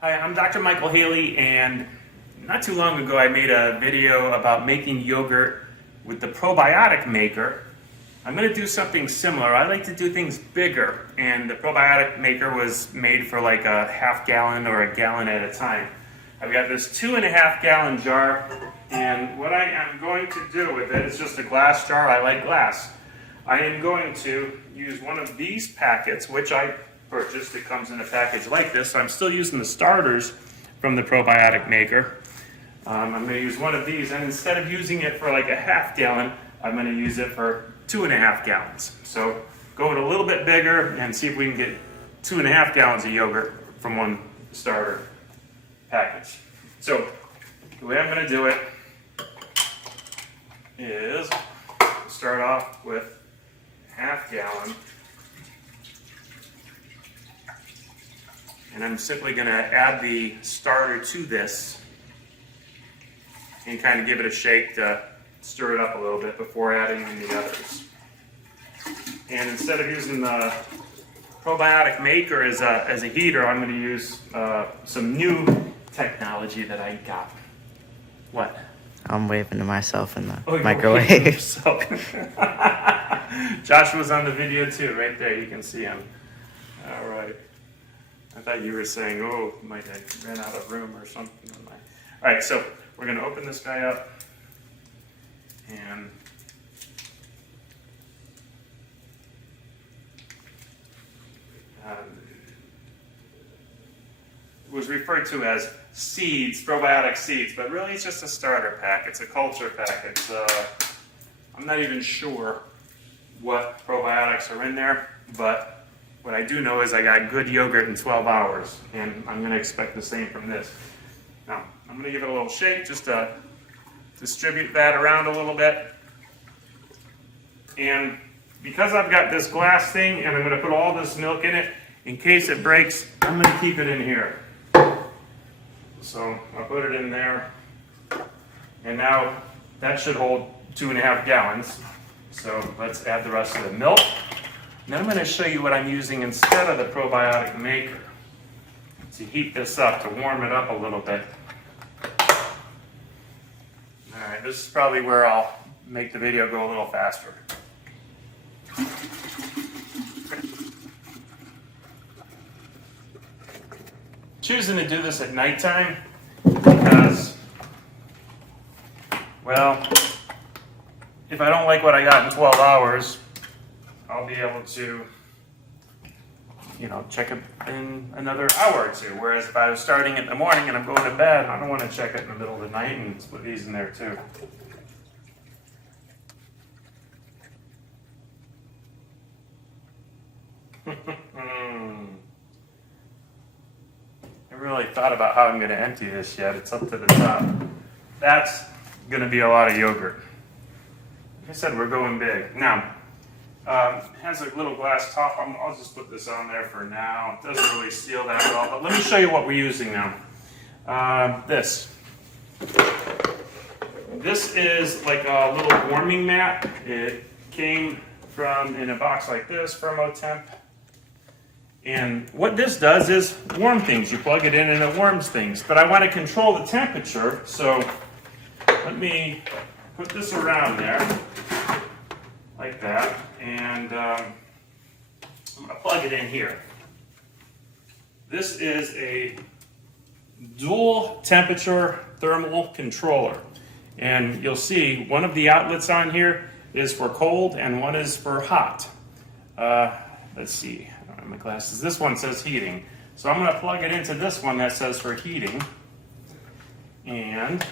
Hi, I'm Dr. Michael Haley, and not too long ago I made a video about making yogurt with the probiotic maker. I'm going to do something similar. I like to do things bigger, and the probiotic maker was made for like a half gallon or a gallon at a time. I've got this 2.5 gallon jar, and what I am going to do with it is just a glass jar. I like glass. I am going to use one of these packets, which I purchased. It comes in a package like this, so I'm still using the starters from the probiotic maker. I'm going to use one of these, and instead of using it for like a half gallon, I'm going to use it for 2.5 gallons. So going a little bit bigger and see if we can get 2.5 gallons of yogurt from one starter package. So the way I'm going to do it is start off with half gallon. And I'm simply going to add the starter to this and kind of give it a shake to stir it up a little bit before adding in the others. And instead of using the probiotic maker as a heater, I'm going to use some new technology that I got. What? I'm waving to myself in the you're microwave. waving to yourself. Joshua's on the video too, right there. You can see him. All right. I thought you were saying, oh, might have ran out of room or something. All right, so we're going to open this guy up. And it was referred to as seeds, probiotic seeds, but really it's just a starter pack. It's a culture pack. It's, I'm not even sure what probiotics are in there, but what I do know is I got good yogurt in 12 hours, and I'm going to expect the same from this. Now, I'm going to give it a little shake just to distribute that around a little bit. And because I've got this glass thing and I'm going to put all this milk in it, in case it breaks, I'm going to keep it in here. So I'll put it in there. And now that should hold 2.5 gallons. So let's add the rest of the milk. Now I'm going to show you what I'm using instead of the probiotic maker to heat this up, to warm it up a little bit. Alright, this is probably where I'll make the video go a little faster. Choosing to do this at nighttime because, well, if I don't like what I got in 12 hours, I'll be able to, check it in another hour or two. Whereas if I was starting it in the morning and I'm going to bed, I don't want to check it in the middle of the night, and put these in there too. I haven't really thought about how I'm going to empty this yet. It's up to the top. That's going to be a lot of yogurt. Like I said, we're going big. Now, it has a little glass top. I'll just put this on there for now. It doesn't really seal that well, but let me show you what we're using now. This is like a little warming mat. It came from in a box like this, Thermotemp. And what this does is warm things. You plug it in and it warms things. But I want to control the temperature, so let me put this around there like that. And I'm going to plug it in here. This is a dual temperature thermal controller. And you'll see one of the outlets on here is for cold and one is for hot. Let's see, I don't have my glasses. This one says heating. So I'm going to plug it into this one that says for heating. And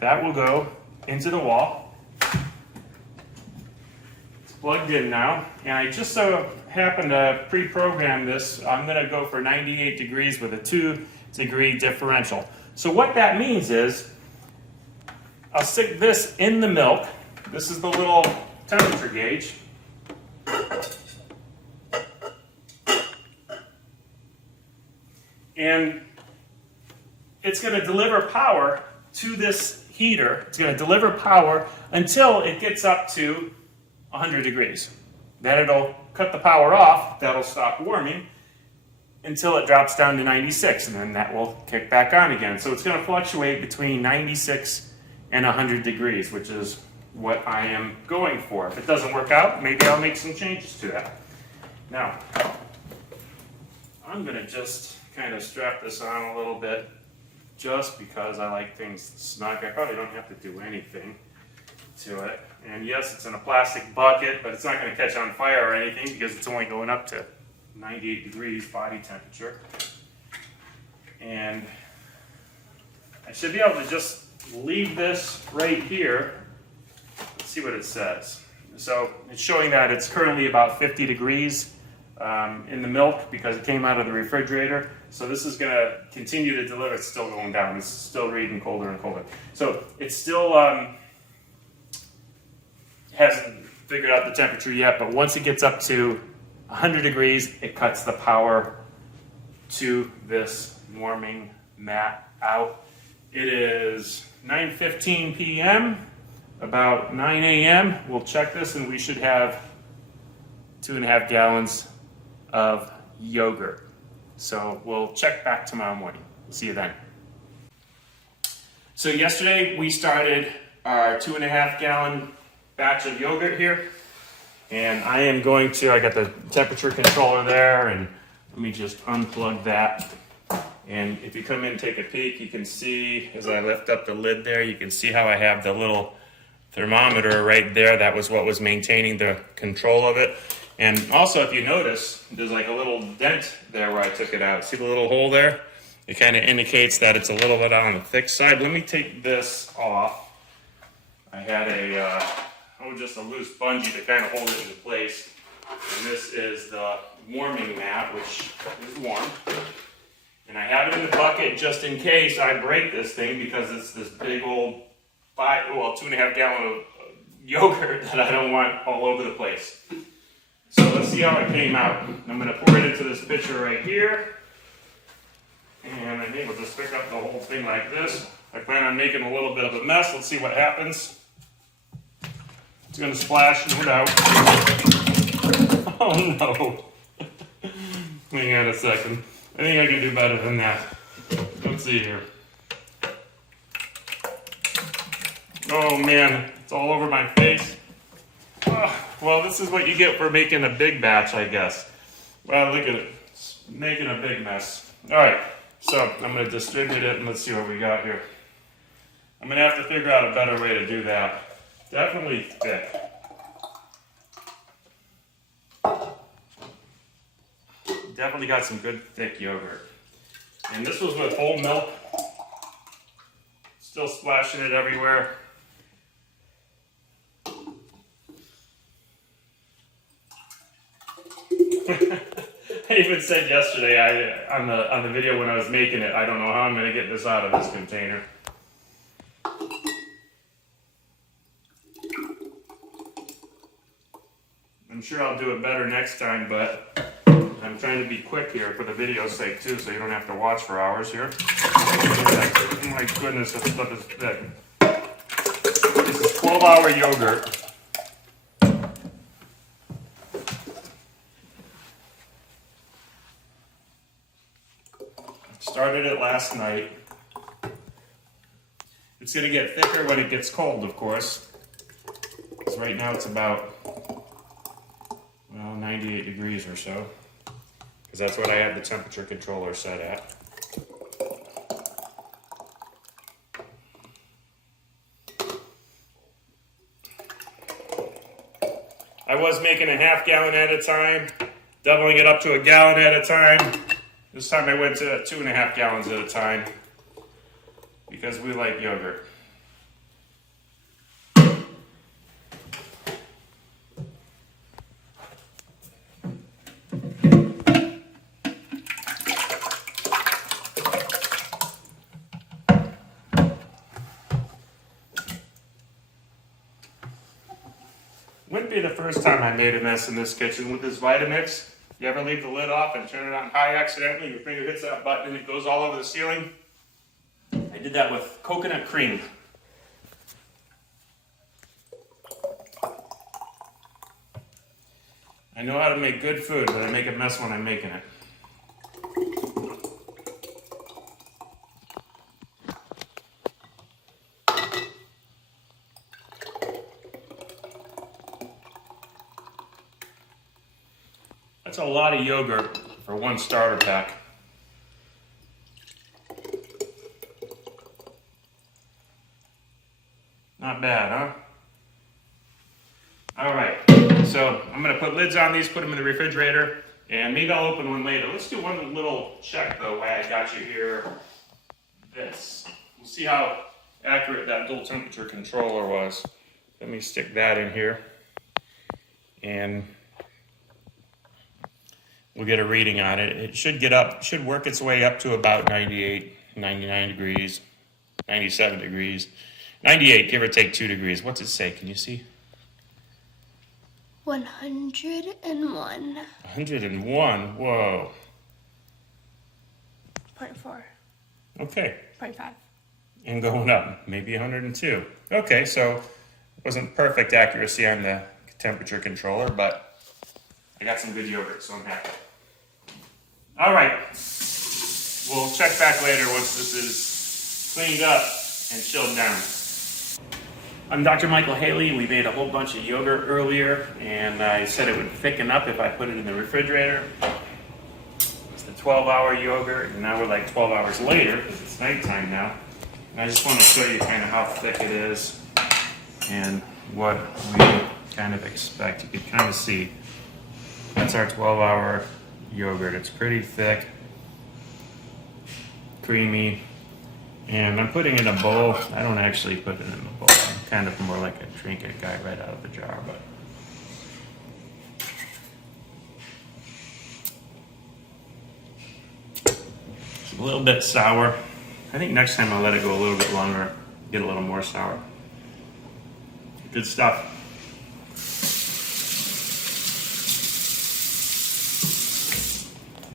that will go into the wall. Plugged in now, and I just so happen to pre-program this. I'm going to go for 98 degrees with a 2-degree differential. So what that means is I'll stick this in the milk. This is the little temperature gauge. And it's going to deliver power to this heater. It's going to deliver power until it gets up to 100 degrees. Then it'll cut the power off, that'll stop warming, until it drops down to 96, and then that will kick back on again. So it's going to fluctuate between 96 and 100 degrees, which is what I am going for. If it doesn't work out, maybe I'll make some changes to that. Now, I'm going to just kind of strap this on a little bit, just because I like things snug. I probably don't have to do anything to it. And yes, it's in a plastic bucket, but it's not going to catch on fire or anything because it's only going up to 98 degrees body temperature. And I should be able to just leave this right here. Let's see what it says. So it's showing that it's currently about 50 degrees in the milk because it came out of the refrigerator. So this is going to continue to deliver. It's still going down. It's still reading colder and colder. So it's still hasn't figured out the temperature yet, but once it gets up to 100 degrees, it cuts the power to this warming mat out. It is 9:15 p.m., about 9 a.m. We'll check this and we should have 2.5 gallons of yogurt. So we'll check back tomorrow morning. We'll see you then. So yesterday we started our 2.5 gallon batch of yogurt here. And I am going to, I got the temperature controller there, and let me just unplug that. And if you come in and take a peek, you can see, as I lift up the lid there, you can see how I have the little thermometer right there. That was what was maintaining the control of it. And also, if you notice, there's like a little dent there where I took it out. See the little hole there? It kind of indicates that it's a little bit on the thick side. Let me take this off. I had just a loose bungee to kind of hold it into place. And this is the warming mat, which is warm. And I have it in the bucket just in case I break this thing because it's this big old 2.5 gallon of yogurt that I don't want all over the place. So let's see how it came out. I'm going to pour it into this pitcher right here. And I'm able to just pick up the whole thing like this. I plan on making a little bit of a mess. Let's see what happens. It's going to splash no doubt. Oh no. Hang on a second. I think I can do better than that. Let's see here. Oh man, it's all over my face. Well, this is what you get for making a big batch, I guess. Well, look at it. It's making a big mess. Alright, so I'm going to distribute it and let's see what we got here. I'm going to have to figure out a better way to do that. Definitely thick. Definitely got some good thick yogurt. And this was with whole milk. Still splashing it everywhere. I even said yesterday on the video when I was making it, I don't know how I'm going to get this out of this container. I'm sure I'll do it better next time, but I'm trying to be quick here for the video's sake too, so you don't have to watch for hours here. Oh my goodness, this stuff is thick. This is 12-hour yogurt. Started it last night. It's going to get thicker when it gets cold, of course. Because right now it's about 98 degrees or so. Because that's what I have the temperature controller set at. I was making a half gallon at a time, doubling it up to a gallon at a time. This time I went to 2.5 gallons at a time because we like yogurt. Wouldn't be the first time I made a mess in this kitchen with this Vitamix. You ever leave the lid off and turn it on high accidentally? Your finger hits that button and it goes all over the ceiling? I did that with coconut cream. I know how to make good food, but I make a mess when I'm making it. That's a lot of yogurt for one starter pack. Not bad, huh? All right, so I'm gonna put lids on these, put them in the refrigerator, and maybe I'll open one later. Let's do one little check though while I got you here. This. We'll see how accurate that dual temperature controller was. Let me stick that in here, and we'll get a reading on it. It should work its way up to about 98, 99 degrees, 97 degrees. 98, give or take 2 degrees. What's it say? Can you see? 101. 101. Whoa. 0.4. Okay. 0.5. And going up, maybe 102. Okay, so it wasn't perfect accuracy on the temperature controller, but I got some good yogurt, so I'm happy. All right. We'll check back later once this is cleaned up and chilled down. I'm Dr. Michael Haley. We made a whole bunch of yogurt earlier, and I said it would thicken up if I put it in the refrigerator. It's the 12-hour yogurt, and now we're like 12 hours later because it's nighttime now. And I just want to show you kind of how thick it is and what we kind of expect. You can kind of see that's our 12-hour yogurt. It's pretty thick, creamy. And I'm putting it in a bowl. I don't actually put it in a bowl. I'm kind of more like a drink it guy right out of the jar, but it's a little bit sour. I think next time I'll let it go a little bit longer, get a little more sour. Good stuff.